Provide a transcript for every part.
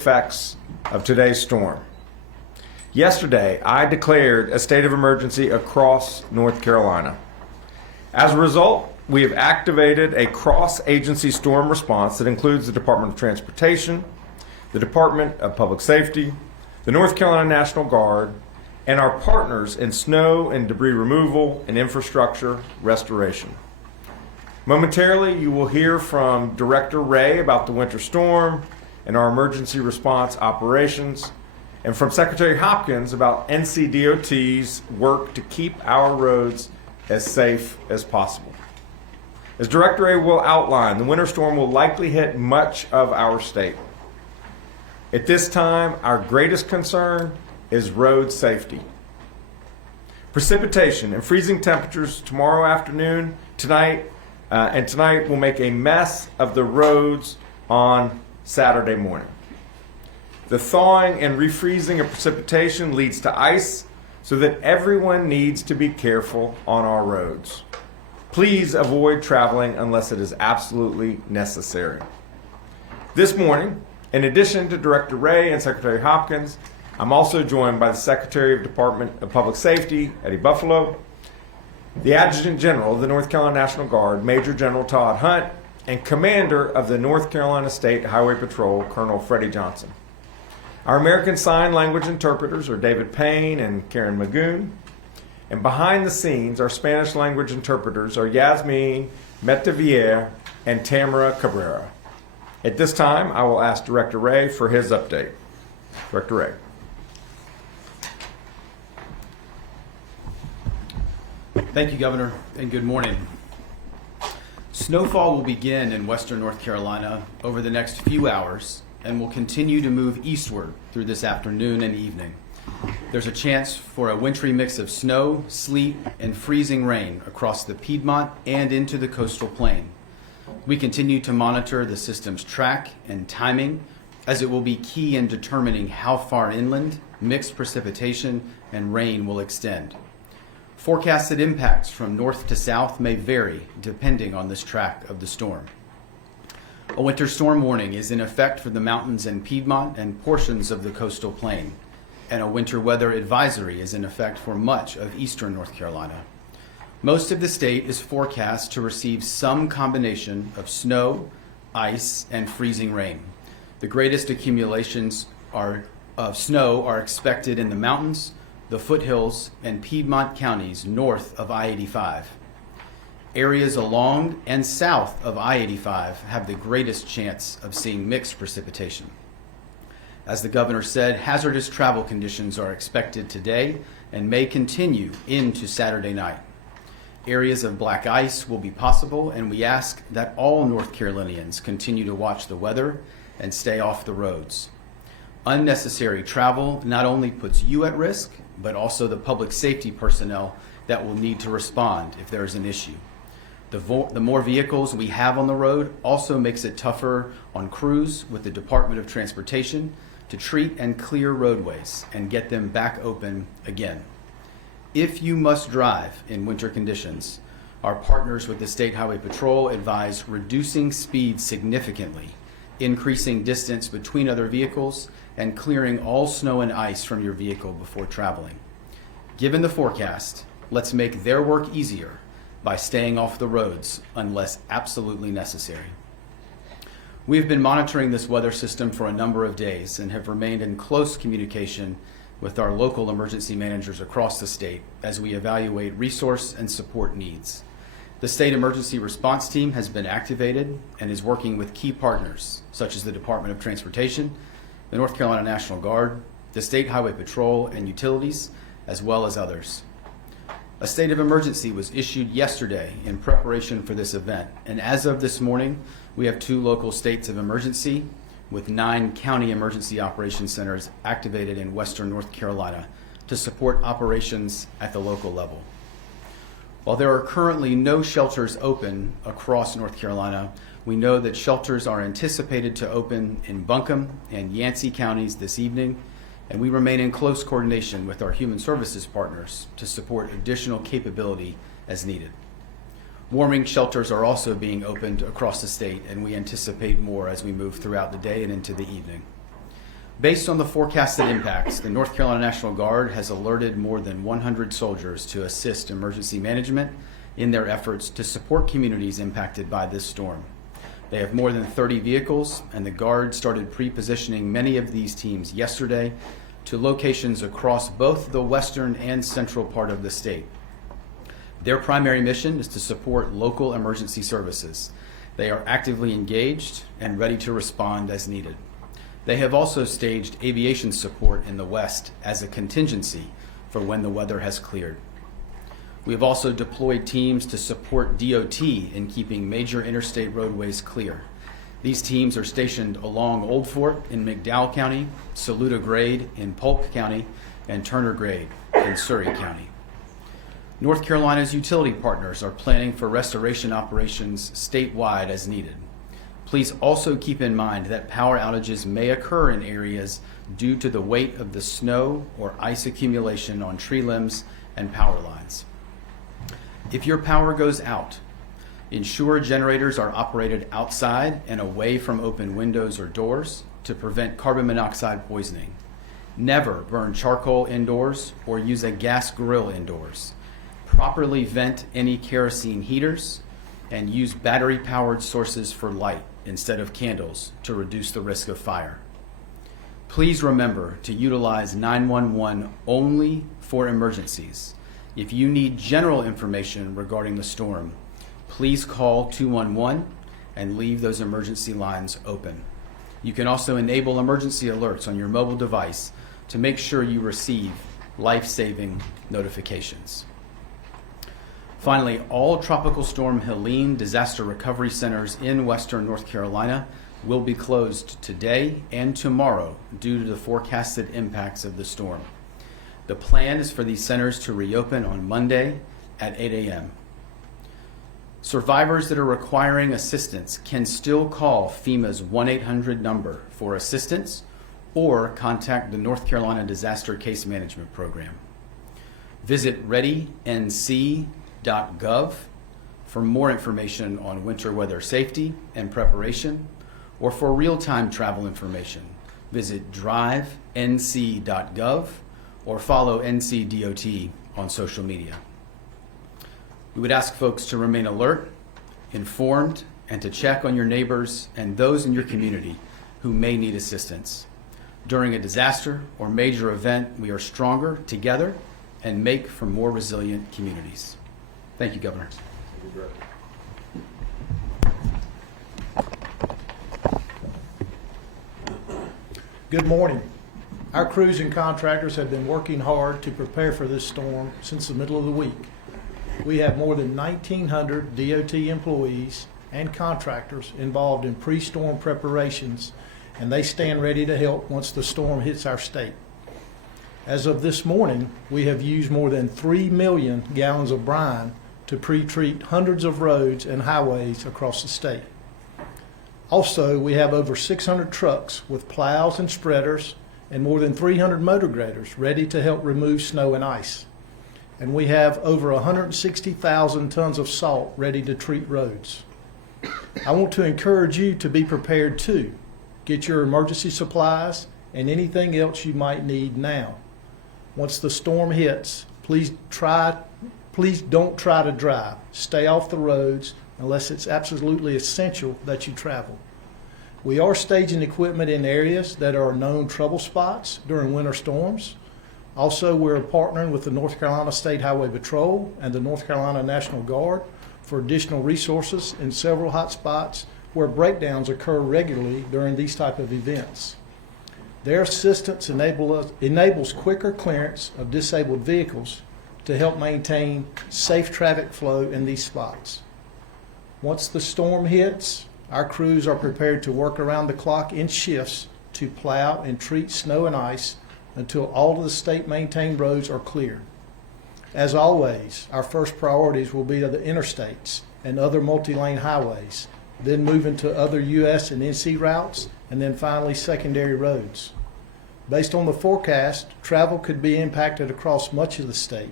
Effects of today's storm. Yesterday, I declared a state of emergency across North Carolina. As a result, we have activated a cross-agency storm response that includes the Department of Transportation, the Department of Public Safety, the North Carolina National Guard, and our partners in snow and debris removal and infrastructure restoration. Momentarily, you will hear from Director Ray about the winter storm and our emergency response operations, and from Secretary Hopkins about NCDOT's work to keep our roads as safe as possible. As Director Ray will outline, the winter storm will likely hit much of our state. At this time, our greatest concern is road safety. Precipitation and freezing temperatures tomorrow afternoon, tonight will make a mess of the roads on Saturday morning. The thawing and refreezing of precipitation leads to ice, so that everyone needs to be careful on our roads. Please avoid traveling unless it is absolutely necessary. This morning, in addition to Director Ray and Secretary Hopkins, I'm also joined by the Secretary of Department of Public Safety, Eddie Buffalo, the Adjutant General of the North Carolina National Guard, Major General Todd Hunt, and Commander of the North Carolina State Highway Patrol, Colonel Freddie Johnson. Our American Sign Language interpreters are David Payne and Karen Magoon. And behind the scenes, our Spanish language interpreters are Yasmin Metavier and Tamara Cabrera. At this time, I will ask Director Ray for his update. Director Ray. Thank you, Governor, and good morning. Snowfall will begin in western North Carolina over the next few hours and will continue to move eastward through this afternoon and evening. There's a chance for a wintry mix of snow, sleet, and freezing rain across the Piedmont and into the coastal plain. We continue to monitor the system's track and timing, as it will be key in determining how far inland mixed precipitation and rain will extend. Forecasted impacts from north to south may vary depending on this track of the storm. A winter storm warning is in effect for the mountains in Piedmont and portions of the coastal plain, and a winter weather advisory is in effect for much of eastern North Carolina. Most of the state is forecast to receive some combination of snow, ice, and freezing rain. The greatest accumulations of snow are expected in the mountains, the foothills, and Piedmont counties north of I-85. Areas along and south of I-85 have the greatest chance of seeing mixed precipitation. As the governor said, hazardous travel conditions are expected today and may continue into Saturday night. Areas of black ice will be possible, and we ask that all North Carolinians continue to watch the weather and stay off the roads. Unnecessary travel not only puts you at risk, but also the public safety personnel that will need to respond if there is an issue. The more vehicles we have on the road also makes it tougher on crews with the Department of Transportation to treat and clear roadways and get them back open again. If you must drive in winter conditions, our partners with the State Highway Patrol advise reducing speed significantly, increasing distance between other vehicles, and clearing all snow and ice from your vehicle before traveling. Given the forecast, let's make their work easier by staying off the roads unless absolutely necessary. We have been monitoring this weather system for a number of days and have remained in close communication with our local emergency managers across the state as we evaluate resource and support needs. The State Emergency Response Team has been activated and is working with key partners such as the Department of Transportation, the North Carolina National Guard, the State Highway Patrol, and utilities, as well as others. A state of emergency was issued yesterday in preparation for this event, and as of this morning, we have 2 local states of emergency with 9 county emergency operations centers activated in western North Carolina to support operations at the local level. While there are currently no shelters open across North Carolina, we know that shelters are anticipated to open in Buncombe and Yancey counties this evening, and we remain in close coordination with our human services partners to support additional capability as needed. Warming shelters are also being opened across the state, and we anticipate more as we move throughout the day and into the evening. Based on the forecasted impacts, the North Carolina National Guard has alerted more than 100 soldiers to assist emergency management in their efforts to support communities impacted by this storm. They have more than 30 vehicles, and the Guard started pre-positioning many of these teams yesterday to locations across both the western and central part of the state. Their primary mission is to support local emergency services. They are actively engaged and ready to respond as needed. They have also staged aviation support in the west as a contingency for when the weather has cleared. We have also deployed teams to support DOT in keeping major interstate roadways clear. These teams are stationed along Old Fort in McDowell County, Saluda Grade in Polk County, and Turner Grade in Surrey County. North Carolina's utility partners are planning for restoration operations statewide as needed. Please also keep in mind that power outages may occur in areas due to the weight of the snow or ice accumulation on tree limbs and power lines. If your power goes out, ensure generators are operated outside and away from open windows or doors to prevent carbon monoxide poisoning. Never burn charcoal indoors or use a gas grill indoors. Properly vent any kerosene heaters and use battery-powered sources for light instead of candles to reduce the risk of fire. Please remember to utilize 911 only for emergencies. If you need general information regarding the storm, please call 211 and leave those emergency lines open. You can also enable emergency alerts on your mobile device to make sure you receive life-saving notifications. Finally, all Tropical Storm Helene disaster recovery centers in western North Carolina will be closed today and tomorrow due to the forecasted impacts of the storm. The plan is for these centers to reopen on Monday at 8 a.m. Survivors that are requiring assistance can still call FEMA's 1-800 number for assistance or contact the North Carolina Disaster Case Management Program. Visit readync.gov for more information on winter weather safety and preparation, or for real-time travel information, visit drivenc.gov or follow NCDOT on social media. We would ask folks to remain alert, informed, and to check on your neighbors and those in your community who may need assistance. During a disaster or major event, we are stronger together and make for more resilient communities. Thank you, Governor. Good morning. Our crews and contractors have been working hard to prepare for this storm since the middle of the week. We have more than 1,900 DOT employees and contractors involved in pre-storm preparations, and they stand ready to help once the storm hits our state. As of this morning, we have used more than 3 million gallons of brine to pre-treat hundreds of roads and highways across the state. Also, we have over 600 trucks with plows and spreaders and more than 300 motor graders ready to help remove snow and ice. And we have over 160,000 tons of salt ready to treat roads. I want to encourage you to be prepared too. Get your emergency supplies and anything else you might need now. Once the storm hits, please don't try to drive. Stay off the roads unless it's absolutely essential that you travel. We are staging equipment in areas that are known trouble spots during winter storms. Also, we're partnering with the North Carolina State Highway Patrol and the North Carolina National Guard for additional resources in several hot spots where breakdowns occur regularly during these type of events. Their assistance enables quicker clearance of disabled vehicles to help maintain safe traffic flow in these spots. Once the storm hits, our crews are prepared to work around the clock in shifts to plow and treat snow and ice until all of the state-maintained roads are cleared. As always, our first priorities will be the interstates and other multi-lane highways, then moving to other U.S. and NC routes, and then finally secondary roads. Based on the forecast, travel could be impacted across much of the state,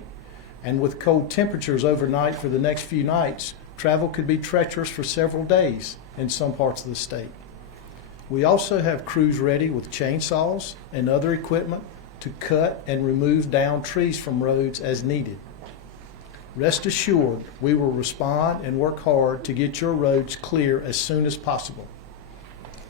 and with cold temperatures overnight for the next few nights, travel could be treacherous for several days in some parts of the state. We also have crews ready with chainsaws and other equipment to cut and remove down trees from roads as needed. Rest assured, we will respond and work hard to get your roads clear as soon as possible.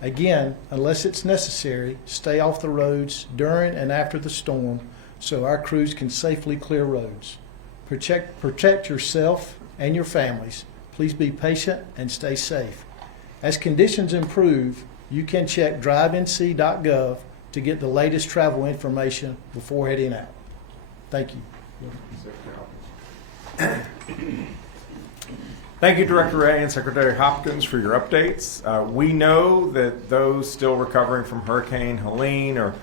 Again, unless it's necessary, stay off the roads during and after the storm so our crews can safely clear roads. Protect yourself and your families. Please be patient and stay safe. As conditions improve, you can check drivenc.gov to get the latest travel information before heading out. Thank you. Thank you, Director Ray and Secretary Hopkins, for your updates. We know that those still recovering from Hurricane Helene are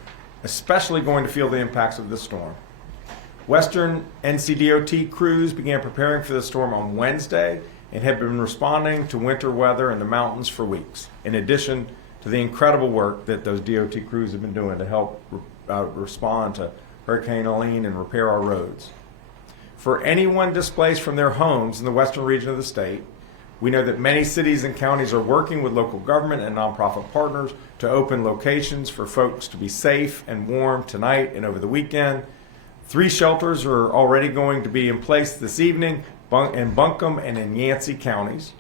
especially going to feel the impacts of this storm. Western NCDOT crews began preparing for the storm on Wednesday and have been responding to winter weather in the mountains for weeks, in addition to the incredible work that those DOT crews have been doing to help respond to Hurricane Helene and repair our roads. For anyone displaced from their homes in the western region of the state, we know that many cities and counties are working with local government and nonprofit partners to open locations for folks to be safe and warm tonight and over the weekend. 3 shelters are already going to be in place this evening in Buncombe and in Yancey counties.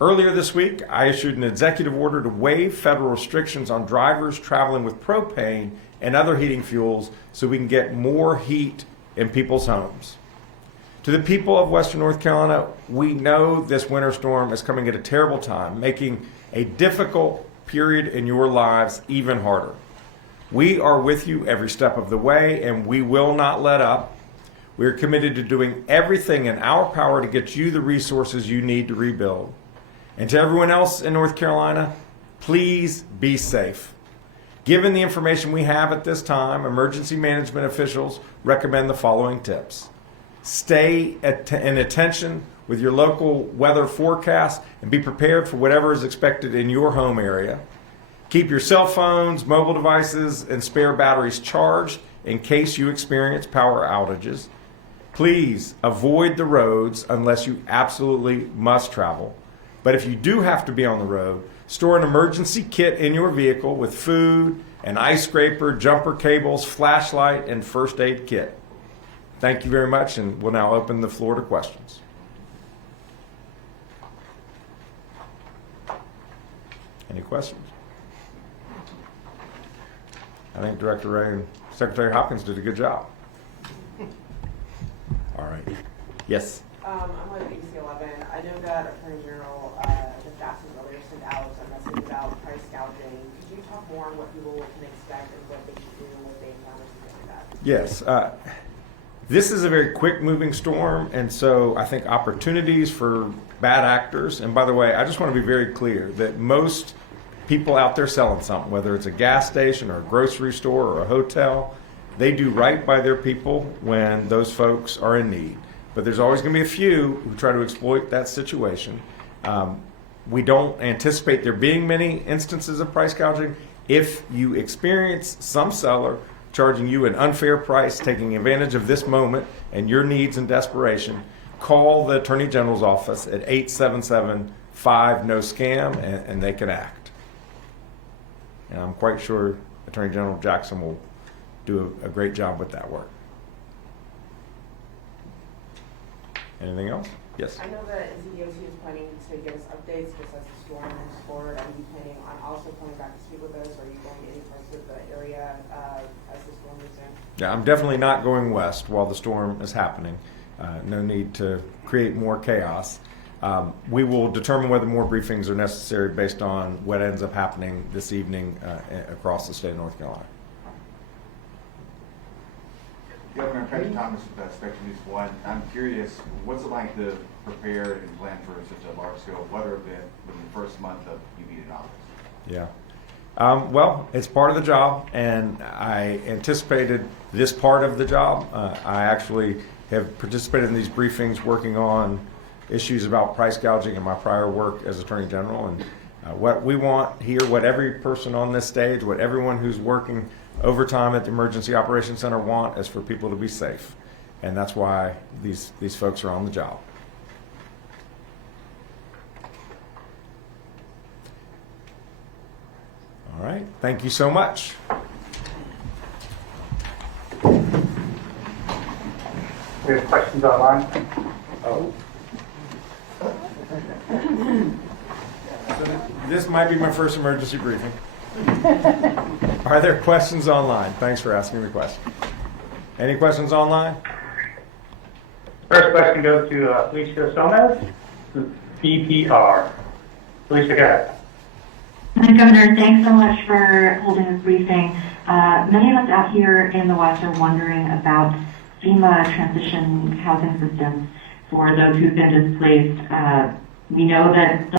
Earlier this week, I issued an executive order to waive federal restrictions on drivers traveling with propane and other heating fuels so we can get more heat in people's homes. To the people of Western North Carolina, we know this winter storm is coming at a terrible time, making a difficult period in your lives even harder. We are with you every step of the way, and we will not let up. We are committed to doing everything in our power to get you the resources you need to rebuild. And to everyone else in North Carolina, please be safe. Given the information we have at this time, emergency management officials recommend the following tips. Stay in attention with your local weather forecast and be prepared for whatever is expected in your home area. Keep your cell phones, mobile devices, and spare batteries charged in case you experience power outages. Please avoid the roads unless you absolutely must travel. But if you do have to be on the road, store an emergency kit in your vehicle with food, an ice scraper, jumper cables, flashlight, and first aid kit. Thank you very much, and we'll now open the floor to questions. Any questions? I think Director Ray and Secretary Hopkins did a good job. All right. Yes. I'm with ABC11. I know that Attorney General just asked us earlier sent out a message about price gouging. Could you talk more on what people can expect and what they should do when they encounter something like that? Yes. This is a very quick-moving storm, and so I think opportunities for bad actors, and by the way, I just want to be very clear that most people out there selling something, whether it's a gas station or a grocery store or a hotel, they do right by their people when those folks are in need. But there's always going to be a few who try to exploit that situation. We don't anticipate there being many instances of price gouging. If you experience some seller charging you an unfair price, taking advantage of this moment and your needs and desperation, call the Attorney General's office at 877-5-NO-SCAM and they can act. And I'm quite sure Attorney General Jackson will do a great job with that work. Anything else? Yes. I know that NCDOT is planning to give us updates just as the storm moves forward. Are you planning on also coming back to speak with us? Or are you going to any parts of the area as the storm moves in? Yeah, I'm definitely not going west while the storm is happening. No need to create more chaos. We will determine whether more briefings are necessary based on what ends up happening this evening across the state of North Carolina. Governor Patty Thomas, Spectrum News 1. I'm curious, what's it like to prepare and plan for such a large-scale weather event within the first month of you being in office? Yeah. Well, it's part of the job, and I anticipated this part of the job. I actually have participated in these briefings working on issues about price gouging in my prior work as Attorney General. And what we want here, what every person on this stage, what everyone who's working overtime at the Emergency Operations Center want is for people to be safe. And that's why these folks are on the job. right. Thank you so much. We have questions online. Oh. This might be my first emergency briefing. Are there questions online? Thanks for asking the question. Any questions online? First question goes to Felicia Somez, BPR. Felicia, go ahead. Hi, Governor. Thanks so much for holding this briefing. Many of us out here in the West are wondering about FEMA transition housing systems for those who've been displaced. We know that